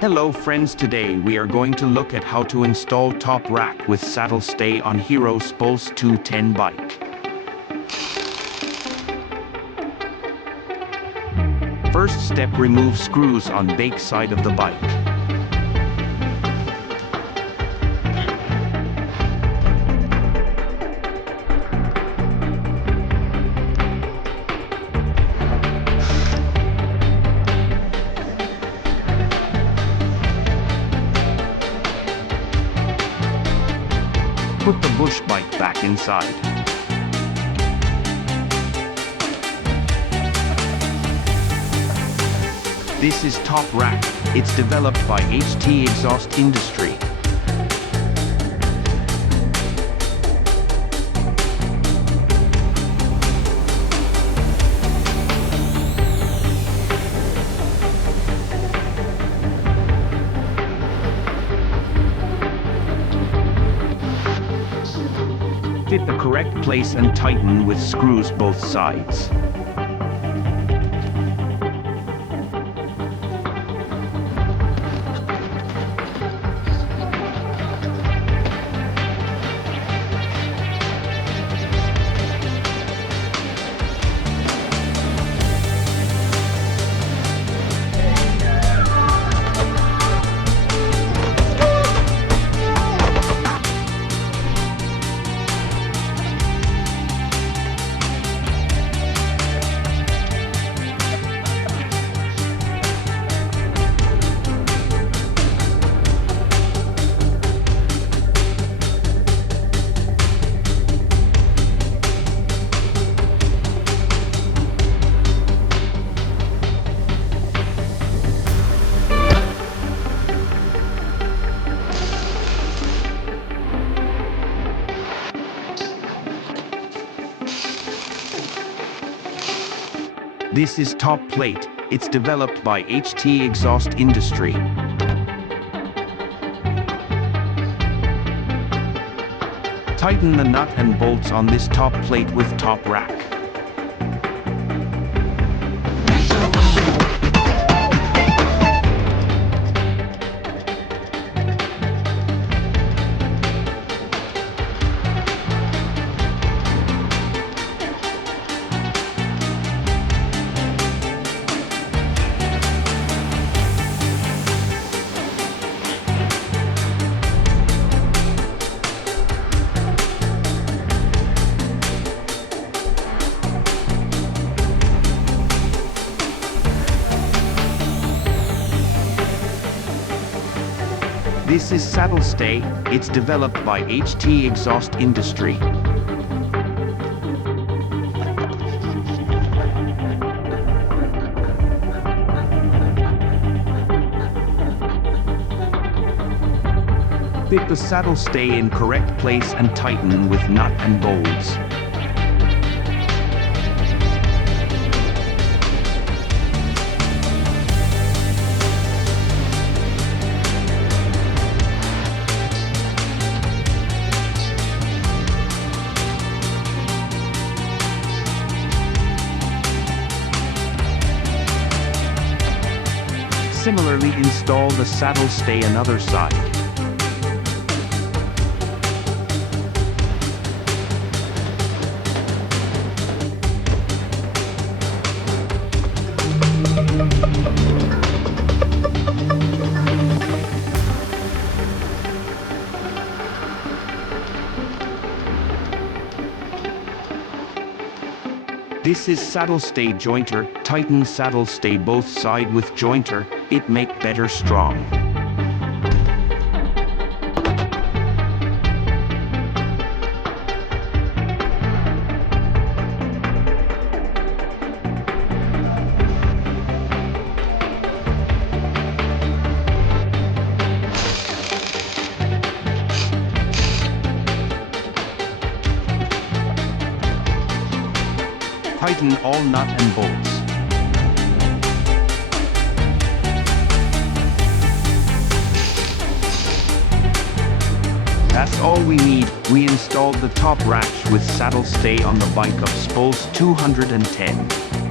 Hello friends, today we are going to look at how to install top rack with saddle stay on Hero Spulse 210 bike. First step, remove screws on back side of the bike. Put the bush bike back inside. This is top rack. It's developed by HT Exhaust Industry. Fit the correct place and tighten with screws both sides. This is top plate. It's developed by HT Exhaust Industry. Tighten the nut and bolts on this top plate with top rack. This is saddle stay. It's developed by HT Exhaust Industry. Fit the saddle stay in correct place and tighten with nut and bolts. Similarly, install the saddle stay another side. This is saddle stay jointer. Tighten saddle stay both side with jointer. It make better strong. Tighten all nut and bolts. That's all we need. We installed the top rack with saddle stay on the bike of Spulse 210.